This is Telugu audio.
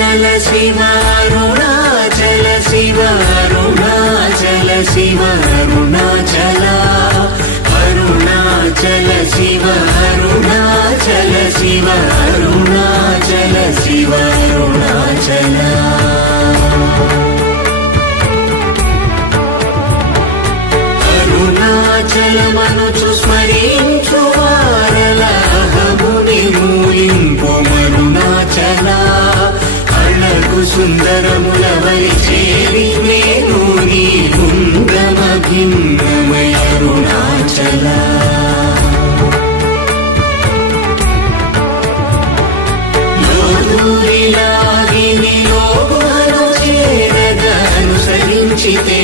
అరుణాచల శివ అరుణాచల శివ అరుణాచల శివ అరుణాచల అరుణాచల శివ అరుణాచల శివ అరుణాచల శివ అరుణాచల అరుణాచలమనుచు స్మరించు వారల అహముని మూలింపు మరుణాచల అళగు సుందరముల వలి చేరి నేను నీ గుండమ భిన్నమై అరుణాచల లోదూరిలాగిని లోగుహను చేరగా అనుసరించితే